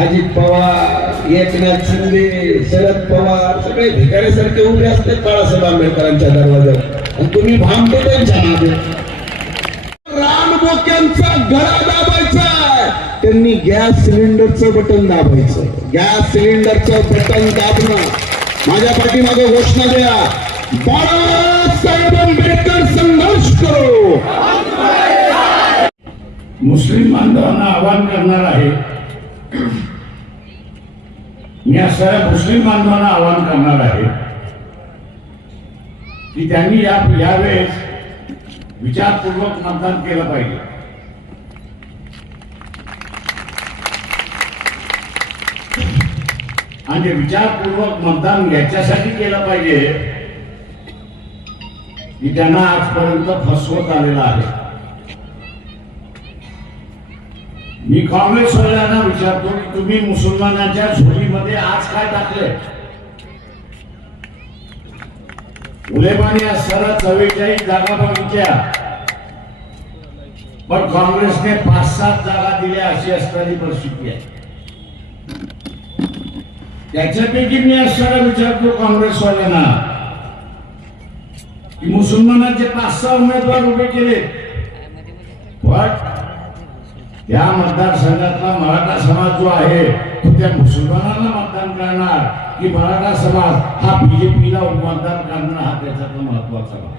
अजित पवार एकनाथ शिंदे शरद पवार सगळे भिकाऱ्यासारखे उभे असते बाळासाहेब आंबेडकरांच्या दरवाज्यात आणि तुम्ही भांबतो त्यांच्या मागे. रानबोक्यांचा गळा दाबायचा त्यांनी गॅस सिलेंडरचं बटन दाबायचं. गॅस सिलेंडरचं बटन दाबणं. माझ्या पाठीमागे घोषणा द्या. बाळासाहेब आंबेडकर संघर्ष करो. मुस्लिम बांधवांना आवाहन करणार आहे. मी या सगळ्या मुस्लिम बांधवांना आवाहन करणार आहे की त्यांनी या यावेळेस विचारपूर्वक मतदान केलं पाहिजे. आणि विचारपूर्वक मतदान याच्यासाठी केलं पाहिजे की त्यांना आजपर्यंत फसवत आलेला आहे. मी काँग्रेस वाल्यांना विचारतो की तुम्ही मुसलमानाच्या झोळीमध्ये आज काय टाकले उलेमाने आज सरळ चव्वेचाळीस जागा बघितल्या. पण काँग्रेसने पाच सात जागा दिल्या अशी असणारी परिस्थिती आहे. त्याच्यापैकी मी आज सरळ विचारतो काँग्रेसवाल्यांना की मुसलमानाचे पाच सहा उमेदवार उभे केले. पण या मतदारसंघातला मराठा समाज जो आहे तो त्या मुसलमानांना मतदान करणार. की मराठा समाज हा बीजेपीला मतदान करणार हा त्याच्यातला महत्त्वाचा भाग.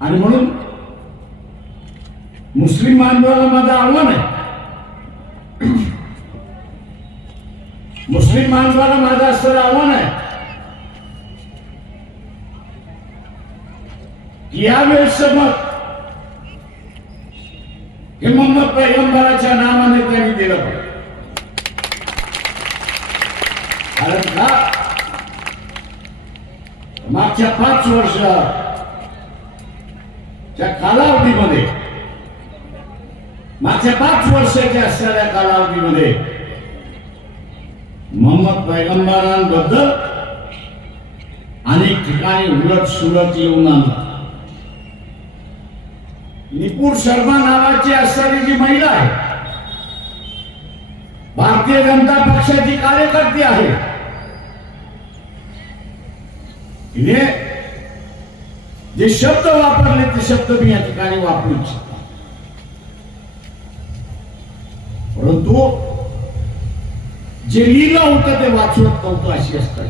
आणि म्हणून मुस्लिम बांधवाला माझं आव्हान आहे. मुस्लिम बांधवाला माझं असं आव्हान आहे. की यावेळेस मत हे मोहम्मद पैगंबराच्या नावाने त्यांनी दिलं. पाहिजे कारण का मागच्या पाच वर्षाच्या कालावधीमध्ये मागच्या पाच वर्षाच्या असणाऱ्या कालावधीमध्ये मोहम्मद पैगंबरांबद्दल अनेक ठिकाणी उलट सुलट येऊन आणला निपुण शर्मा नावाची असणारी जी महिला आहे. भारतीय जनता पक्षाची कार्यकर्ती आहे. तिने जे शब्द वापरले ते शब्द मी या ठिकाणी वापरू इच्छितो. परंतु जे लिहिलं होतं ते वाचवत नव्हतं अशी असतात